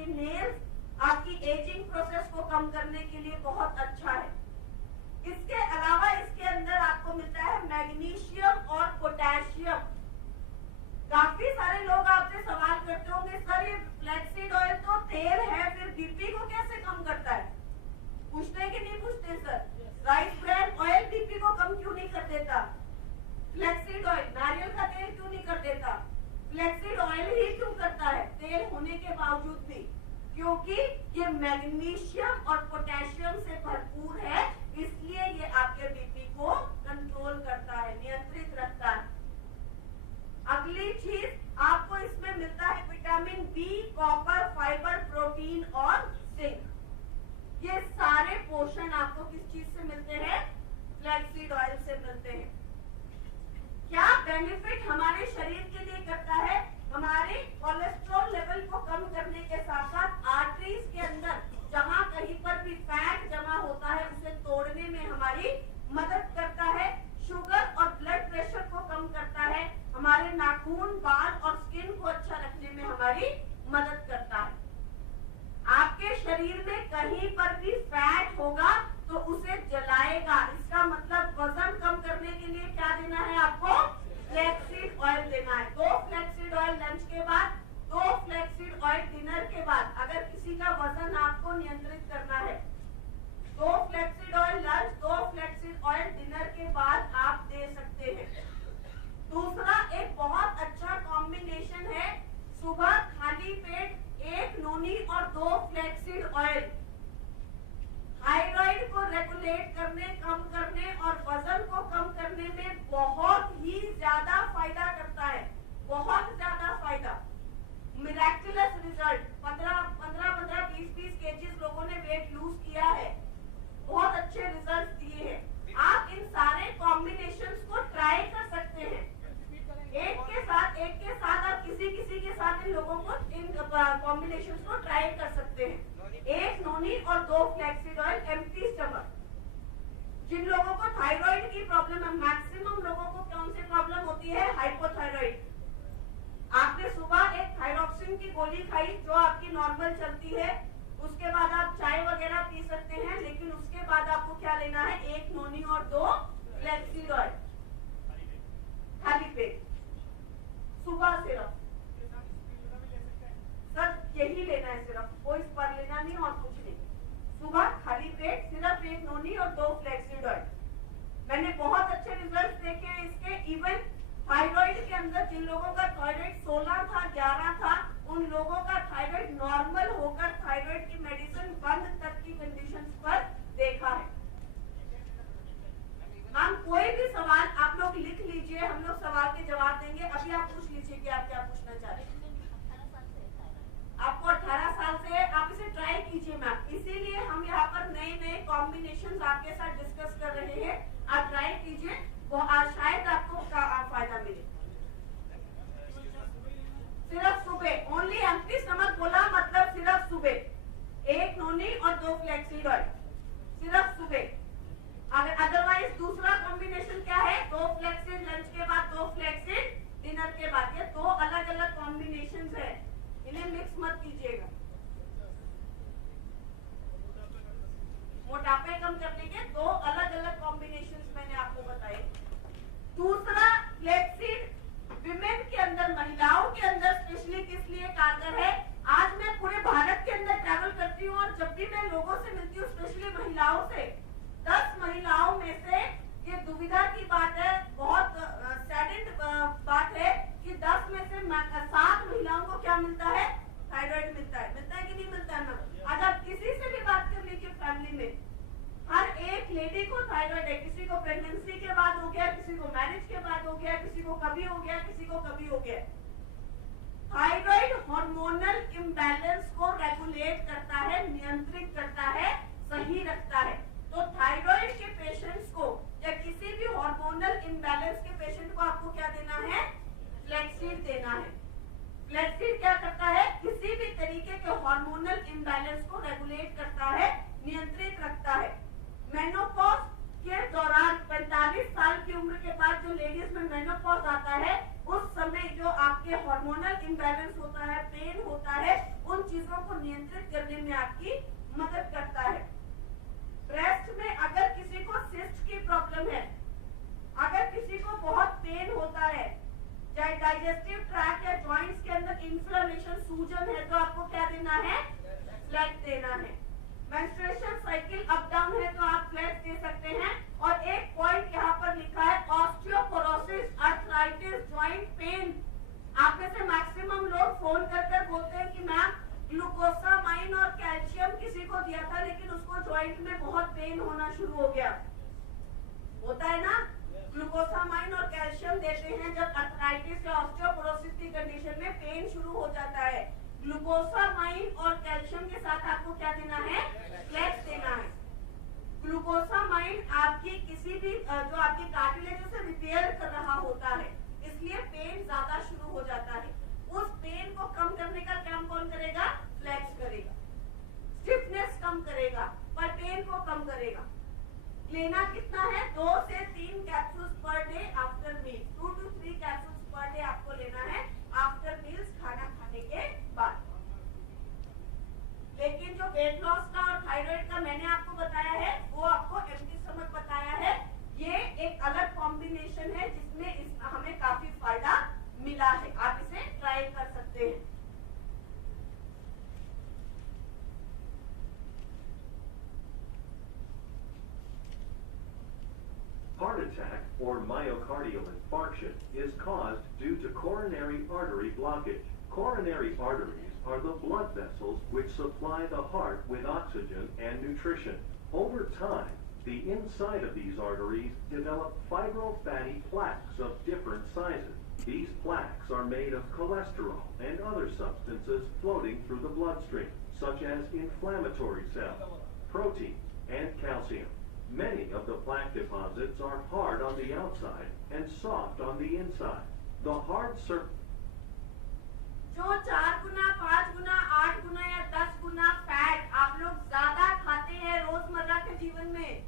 आपकी नेल्स, आपकी ageing process को कम करने के लिए बहुत अच्छा है। इसके अलावा इसके अंदर आपको मिलता है मैग्नीशियम और पोटेशियम। काफी सारे लोग आपसे सवाल करते होंगे, सर ये फ्लैक्सीड ऑयल तो तेल है, फिर बीपी को कैसे कम करता है? पूछते हैं कि नहीं पूछते sir? Rice bran oil BP को कम क्यों नहीं कर देता? फ्लैक्सीड ऑयल, नारियल का तेल क्यों नहीं कर देता? फ्लैक्सीड ऑयल ही क्यों करता है, तेल होने के बावजूद भी? क्योंकि ये मैग्नीशियम और पोटेशियम से भरपूर है, इसलिए ये आपके बीपी को कंट्रोल करता है, नियंत्रित रखता है। अगली चीज आपको इसमें मिलता है vitamin B, copper, fibre, protein और जिंक। ये सारे पोषण आपको किस चीज से मिलते हैं? फ्लैक्सीड ऑयल से मिलते हैं। क्या बेनिफिट हमारे शरीर के लिए करता है? हमारे कोलेस्ट्रॉल लेवल को कम करने के साथ साथ आर्टरीज के अंदर जहां कहीं पर भी फैट जमा होता है उसे तोड़ने में हमारी मदद करता है। शुगर और ब्लड प्रेशर को कम करता है। हमारे नाखून, बाल और स्किन को अच्छा रखने में हमारी मदद करता है। आपके शरीर में कहीं पर भी फैट होगा तो उसे जलाएगा। इसका मतलब वजन कम करने के लिए क्या देना है आपको? फ्लैक्सीड ऑयल देना है। 2 फ्लैक्सीड ऑयल लंच के बाद, 2 फ्लैक्सीड ऑयल डिनर के बाद। अगर किसी का वजन आपको नियंत्रित करना है, 2 flaxseed oil lunch, 2 flaxseed oil dinner के बाद आप दे सकते हैं। दूसरा एक बहुत अच्छा कॉम्बिनेशन है, सुबह खाली पेट 1 नोनी और 2 फ्लैक्सीड ऑयल थायराइड को रेगुलेट करने, कम करने और वजन को कम करने में बहुत ही ज्यादा फायदा करता है, बहुत ज्यादा फायदा। मिरेक्युलस रिजल्ट, 15-15, 20-20 केजीज लोगों ने वेट लूज किया है, बहुत अच्छे रिजल्ट दिए हैं। आप इन सारे कॉम्बिनेशंस को ट्राई कर सकते हैं, एक के साथ आप किसी के साथ इन लोगों को, इन कॉम्बिनेशंस को ट्राई कर सकते हैं। 1 नोनी और 2 फ्लैक्सीड ऑयल एम्प्टी स्टमक। जिन लोगों को थायराइड की प्रॉब्लम है, मैक्सिमम लोगों को कौन सी प्रॉब्लम होती है? हाइपोथायराइड। आपने सुबह एक थायरॉक्सिन की गोली खाई जो आपकी नॉर्मल चलती है, उसके बाद आप चाय वगैरह पी सकते हैं, लेकिन उसके बाद आपको क्या लेना है? 1 नोनी और 2 फ्लैक्सीड ऑयल खाली पेट सुबह। सिर्फ सर यही लेना है, सिर्फ कोई स्पर लेना नहीं और कुछ नहीं। सुबह खाली पेट सिर्फ 1 नोनी और 2 फ्लैक्सीड ऑयल। मैंने बहुत अच्छे रिजल्ट देखे हैं इसके। इवन थायराइड के अंदर जिन लोगों का थायराइड 16 था, 11 था, उन लोगों का थायराइड नॉर्मल होकर थायराइड की मेडिसिन बंद तक की कंडीशंस पर देखा है। मैम कोई भी सवाल आप लोग लिख लीजिए, हम लोग सवाल के जवाब देंगे। अभी आप पूछ लीजिए कि आप क्या पूछना चाह रहे हैं। आपको 18 साल से, आप इसे ट्राई कीजिए मैम, इसीलिए हम यहाँ पर नए नए कॉम्बिनेशन आपके साथ डिस्कस कर रहे हैं। आप ट्राई कीजिए, वो शायद आपको फायदा मिले। सिर्फ सुबह, ओनली एम्प्टी स्टमक बोला, मतलब सिर्फ सुबह 1 नोनी और 2 फ्लैक्सीड ऑयल सिर्फ सुबह। अगर अदरवाइज दूसरा कॉम्बिनेशन क्या है? 2 फ्लैक्सीड लंच के बाद, 2 फ्लैक्सीड डिनर के बाद। ये 2 अलग अलग कॉम्बिनेशंस है, इन्हें मिक्स मत कीजिएगा। मोटापे कम करने के 2 अलग अलग कॉम्बिनेशंस मैंने आपको बताए। दूसरा फ्लैक्सीड विमेन के अंदर, महिलाओं के अंदर स्पेशली किस लिए कारगर है? आज मैं पूरे भारत के अंदर ट्रैवल करती हूँ और जब भी मैं लोगों से मिलती हूँ, स्पेशली महिलाओं से, 10 महिलाओं में से ये दुविधा की बात है, बहुत सैडेंड बात है कि 10 में से 7 महिलाओं को क्या मिलता है? थायराइड मिलता है। मिलता है कि नहीं मिलता है ना? आज आप किसी से भी बात कर लीजिए, फैमिली में हर एक लेडी को थायराइड है। किसी को प्रेगनेंसी के बाद हो गया, किसी को मैरिज के बाद हो गया, किसी को कभी हो गया, किसी को कभी हो गया। थायराइड हार्मोनल इम्बैलेंस को रेगुलेट करता है, नियंत्रित करता है, सही रखता है। तो थायराइड के पेशेंट्स को या किसी भी हार्मोनल इम्बैलेंस के पेशेंट को आपको क्या देना है? फ्लैक्सीड देना है। फ्लैक्सीड क्या करता है? किसी भी तरीके के हार्मोनल इम्बैलेंस को रेगुलेट करता है, नियंत्रित रखता है। मेनोपॉज के दौरान 45 साल की उम्र के बाद जो लेडीज में मेनोपॉज आता है, उस समय जो आपके हार्मोनल इम्बैलेंस होता है, पेन होता है, उन चीजों को नियंत्रित ग्लूकोसामाइन और कैल्शियम के साथ आपको क्या देना है? फ्लेक्स देना है। ग्लूकोसामाइन आपकी किसी भी जो आपके कार्टिलेज से रिपेयर कर रहा होता है, इसलिए पेन ज्यादा शुरू हो जाता है। उस पेन को कम करने का काम कौन करेगा? फ्लेक्स करेगा। स्टिफनेस कम करेगा पर पेन को कम करेगा। लेना कितना है? 2 से 3 capsules per day after meal. 2 to 3 capsules per day आपको लेना है आफ्टर मील्स, खाना खाने के बाद। लेकिन जो वेट लॉस का और थायराइड का मैंने आपको बताया है वो आपको एम्प्टी स्टमक बताया है। ये एक अलग कॉम्बिनेशन है जिसमें हमें काफी फायदा मिला है। आप इसे ट्राई कर सकते हैं। Heart attack or myocardial infarction is caused due to coronary artery blockage. Coronary arteries are the blood vessels which supply the heart with oxygen and nutrition. Over time, the inside of these arteries develop fibrofatty plaques of different sizes. These plaques are made of cholesterol and other substances floating through the bloodstream, such as inflammatory cells, proteins, and calcium. Many of the plaque deposits are hard on the outside and soft on the inside. The hard surface जो 4 गुना, 5 गुना, 8 गुना या 10 गुना fat आप लोग ज्यादा खाते हैं रोजमर्रा के जीवन में,